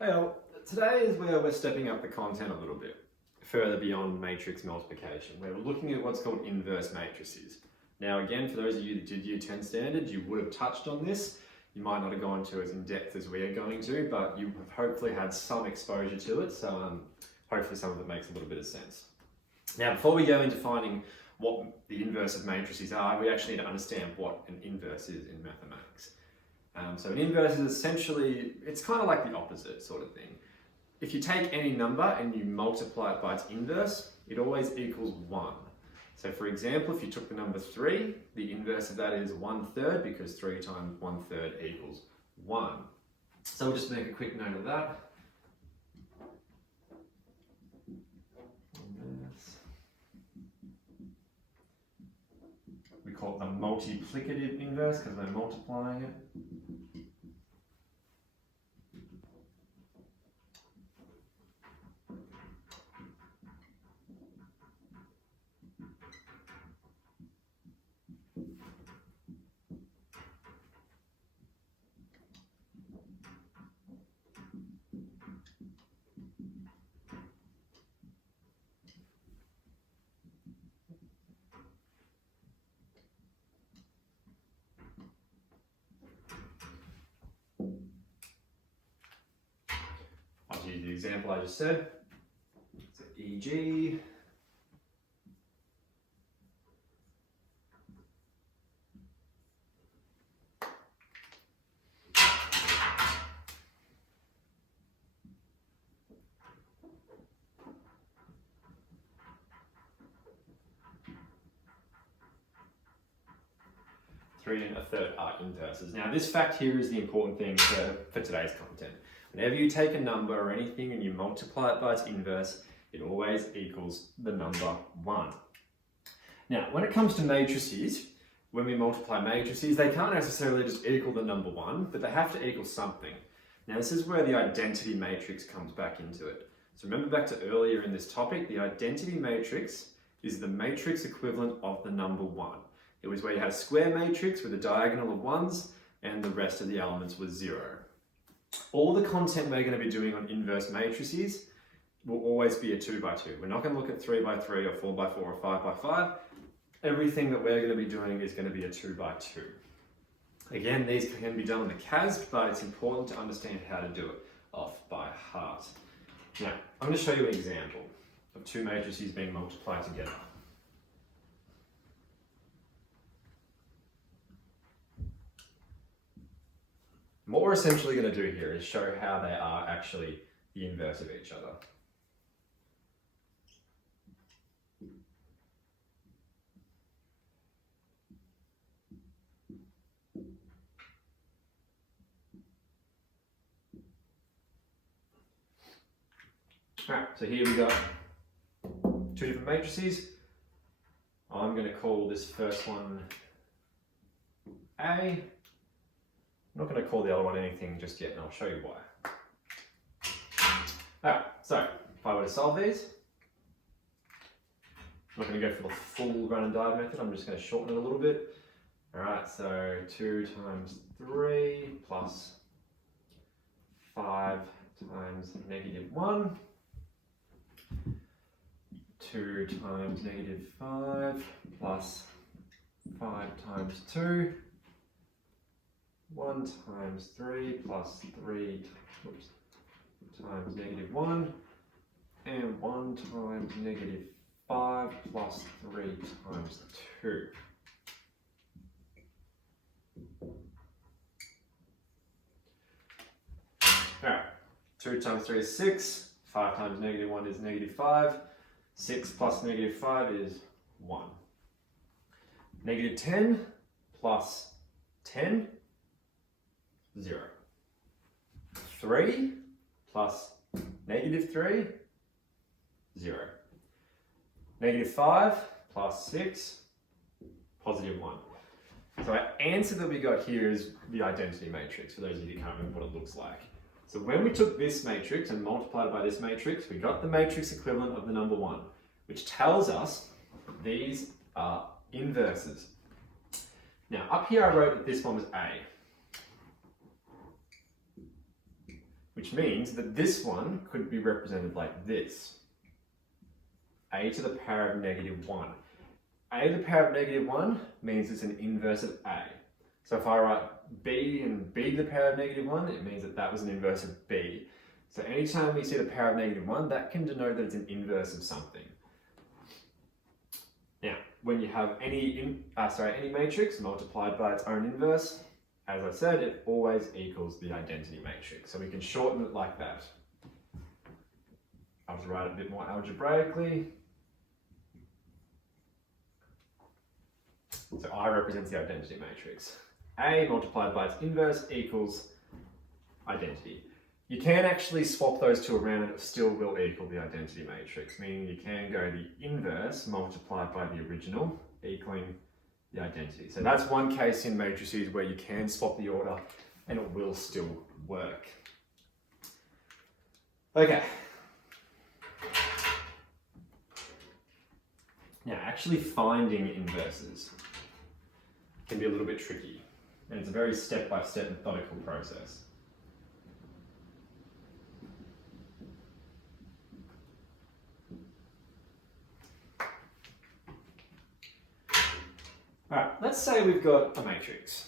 Well, today is where we're stepping up the content a little bit further beyond matrix multiplication. We're looking at what's called inverse matrices. Now again, for those of you that did Year 10 standard, you would have touched on this. You might not have gone to as in depth as we are going to, but you have hopefully had some exposure to it, so hopefully some of it makes a little bit of sense. Now before we go into finding what the inverse of matrices are, we actually need to understand what an inverse is in mathematics. So an inverse is essentially, it's kind of like the opposite sort of thing. If you take any number and you multiply it by its inverse, it always equals 1. So for example, if you took the number 3, the inverse of that is 1/3 because 3 times 1/3 equals 1. So we'll just make a quick note of that. We call it the multiplicative inverse because we're multiplying it. I'll use the example I just said. So e.g. Three and a third are inverses. Now this fact here is the important thing for today's content. Whenever you take a number or anything and you multiply it by its inverse, it always equals the number 1. Now, when it comes to matrices, when we multiply matrices, they can't necessarily just equal the number 1, but they have to equal something. Now, this is where the identity matrix comes back into it. So remember back to earlier in this topic, the identity matrix is the matrix equivalent of the number 1. It was where you had a square matrix with a diagonal of 1s and the rest of the elements was 0. All the content we're going to be doing on inverse matrices will always be a 2 by 2. We're not going to look at 3 by 3 or 4 by 4 or 5 by 5. Everything that we're going to be doing is going to be a 2 by 2. Again, these can be done on the CASB, but it's important to understand how to do it off by heart. Now, I'm going to show you an example of 2 matrices being multiplied together. What we're essentially going to do here is show how they are actually the inverse of each other. Alright, so here we got 2 different matrices. I'm going to call this first one A. I'm not going to call the other one anything just yet, and I'll show you why. Alright, so if I were to solve these, I'm not going to go for the full run and dive method, I'm just going to shorten it a little bit. Alright, so 2 times 3 plus 5 times negative 1. 2 times negative 5 plus 5 times 2. 1 times 3 plus 3 times negative 1, and 1 times negative 5 plus 3 times 2. Alright, 2 times 3 is 6, 5 times negative 1 is negative 5, 6 plus negative 5 is 1. Negative 10 plus 10, 0. 3 plus negative 3, 0. Negative 5 plus 6, positive 1. So our answer that we got here is the identity matrix, for those of you who can't remember what it looks like. So when we took this matrix and multiplied it by this matrix, we got the matrix equivalent of the number 1, which tells us these are inverses. Now up here I wrote that this one was A, which means that this one could be represented like this. A to the power of negative 1. A to the power of negative 1 means it's an inverse of A. So if I write B and B to the power of negative 1, it means that that was an inverse of B. So anytime we see the power of negative 1, that can denote that it's an inverse of something. Now, when you have any matrix multiplied by its own inverse, as I said, it always equals the identity matrix. So we can shorten it like that. I'll just write it a bit more algebraically. So I represents the identity matrix. A multiplied by its inverse equals identity. You can actually swap those two around and it still will equal the identity matrix, meaning you can go the inverse multiplied by the original equaling the identity. So that's one case in matrices where you can swap the order and it will still work. Okay. Now, actually finding inverses can be a little bit tricky, and it's a very step-by-step methodical process. All right, let's say we've got a matrix.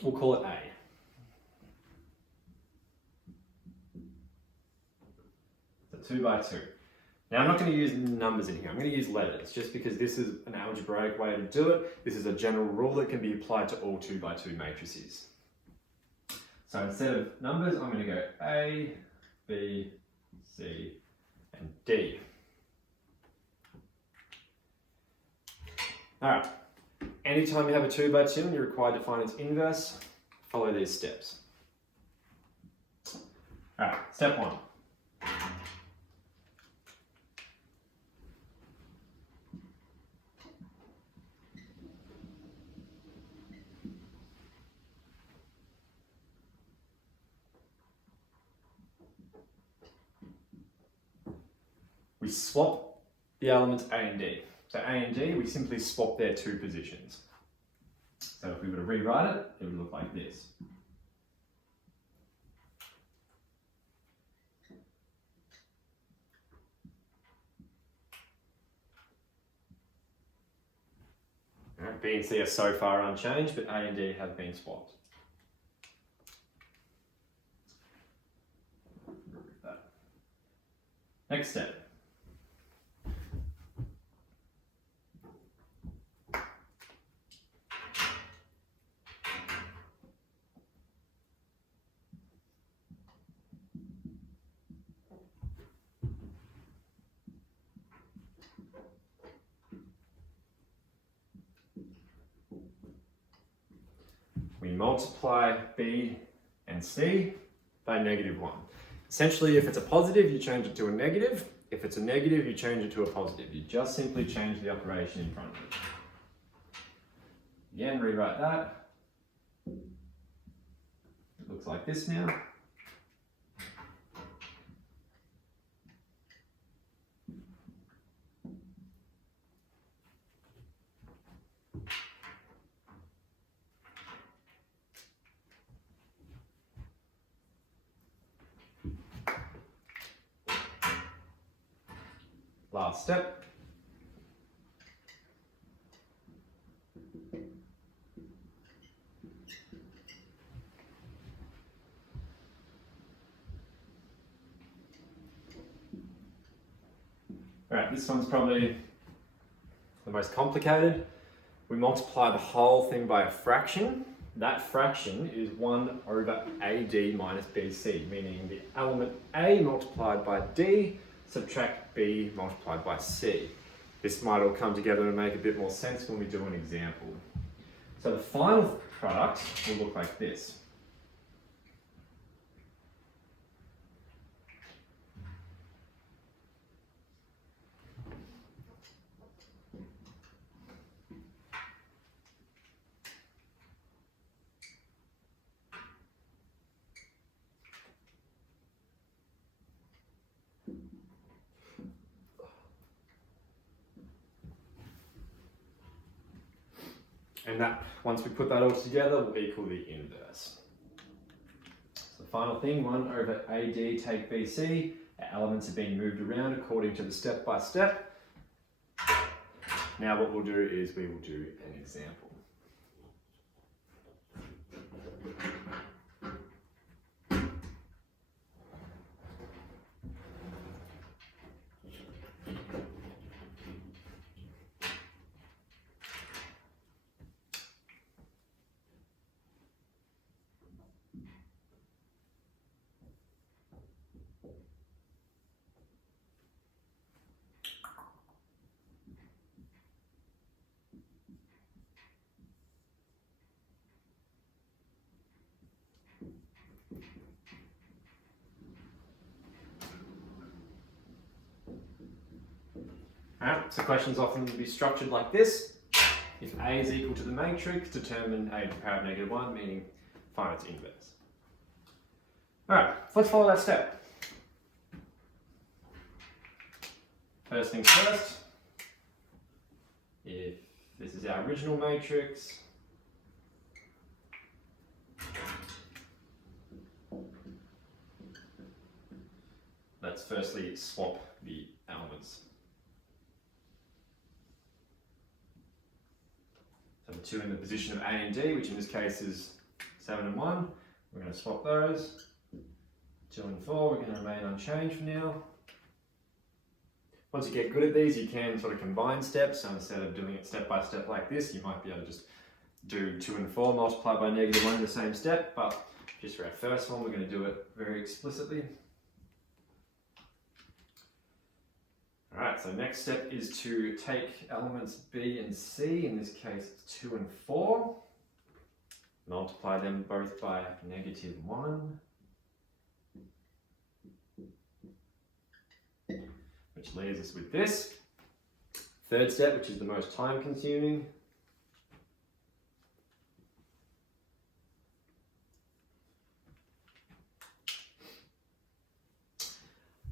We'll call it A. So 2 by 2. Now I'm not going to use numbers in here, I'm going to use letters, just because this is an algebraic way to do it. This is a general rule that can be applied to all 2 by 2 matrices. So instead of numbers, I'm going to go A, B, C, and D. All right, anytime you have a 2 by 2 and you're required to find its inverse, follow these steps. All right, step 1. We swap the elements A and D. So A and D, we simply swap their 2 positions. So if we were to rewrite it, it would look like this. Right, B and C are so far unchanged, but A and D have been swapped. Next step. We multiply B and C by -1. Essentially, if it's a positive, you change it to a negative. If it's a negative, you change it to a positive. You just simply change the operation in front of it. Again, rewrite that. It looks like this now. Last step. All right, this one's probably the most complicated. We multiply the whole thing by a fraction. That fraction is 1 over AD minus BC, meaning the element A multiplied by D subtract B multiplied by C. This might all come together and make a bit more sense when we do an example. So the final product will look like this. And that, once we put that all together, will equal the inverse. So the final thing, 1 over AD take BC. Our elements are being moved around according to the step-by-step. Now what we'll do is we will do an example. Alright, so questions often will be structured like this. If A is equal to the matrix, determine A to the power of -1, meaning find its inverse. Alright, so let's follow that step. First things first, if this is our original matrix, let's firstly swap the elements. So the 2 in the position of A and D, which in this case is 7 and 1, we're going to swap those. 2 and 4, we're going to remain unchanged for now. Once you get good at these, you can sort of combine steps. So instead of doing it step by step like this, you might be able to just do 2 and 4 multiplied by -1 in the same step. But just for our first one, we're going to do it very explicitly. Alright, so next step is to take elements B and C, in this case 2 and 4, multiply them both by -1, which leaves us with this. Third step, which is the most time consuming.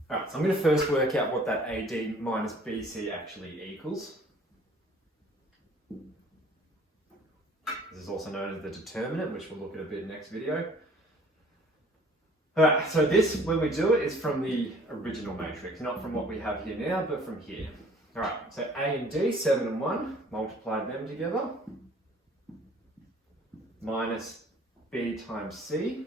Alright, so I'm going to first work out what that AD minus BC actually equals. This is also known as the determinant, which we'll look at a bit in the next video. Alright, so this, when we do it, is from the original matrix, not from what we have here now, but from here. Alright, so A and D, 7 and 1, multiply them together, minus B times C,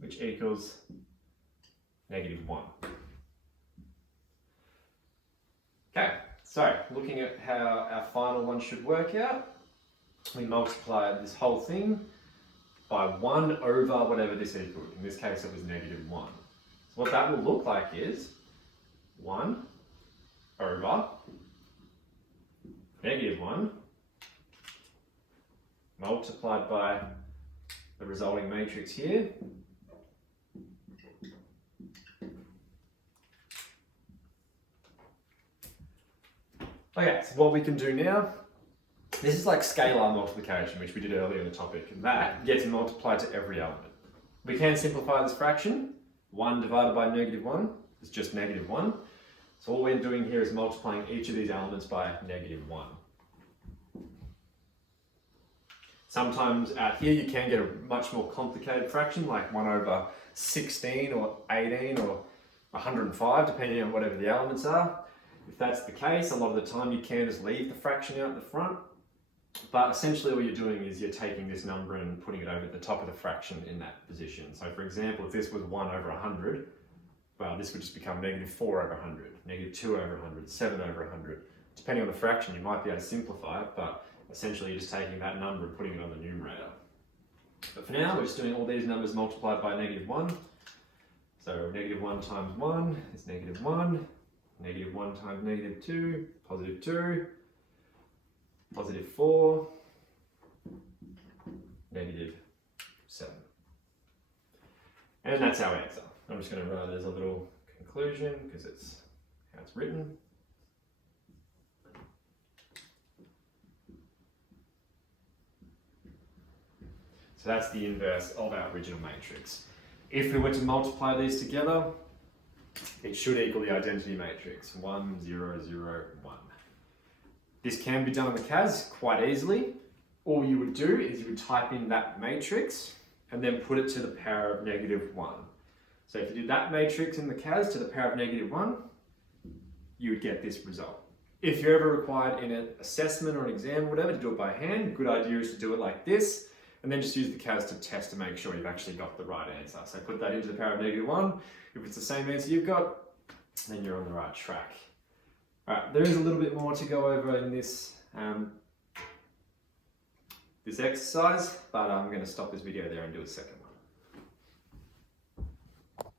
which equals -1. Okay, so looking at how our final one should work out, we multiply this whole thing by 1 over whatever this equaled. In this case, it was -1. So what that will look like is 1 over -1 multiplied by the resulting matrix here, okay, so what we can do now, this is like scalar multiplication, which we did earlier in the topic, and that gets multiplied to every element. We can simplify this fraction. 1 divided by -1 is just -1. So all we're doing here is multiplying each of these elements by -1. Sometimes out here you can get a much more complicated fraction, like 1 over 16 or 18 or 105, depending on whatever the elements are. If that's the case, a lot of the time you can just leave the fraction out the front. But essentially all you're doing is you're taking this number and putting it over at the top of the fraction in that position. So for example, if this was 1 over 100, well, this would just become -4 over 100, -2 over 100, 7 over 100. Depending on the fraction, you might be able to simplify it, but essentially you're just taking that number and putting it on the numerator. But for now, we're just doing all these numbers multiplied by -1. So -1 times 1 is -1. -1 times -2, +2, +4, -7. And that's our answer. I'm just going to write it as a little conclusion because it's how it's written. So that's the inverse of our original matrix. If we were to multiply these together, it should equal the identity matrix, 1, 0, 0, 1. This can be done on the CAS quite easily. All you would do is you would type in that matrix and then put it to the power of -1. So if you did that matrix in the CAS to the power of -1, you would get this result. If you're ever required in an assessment or an exam or whatever to do it by hand, a good idea is to do it like this, and then just use the CAS to test to make sure you've actually got the right answer. So put that into the power of -1. If it's the same answer you've got, then you're on the right track. All right, there is a little bit more to go over in this this exercise, but I'm going to stop this video there and do a second.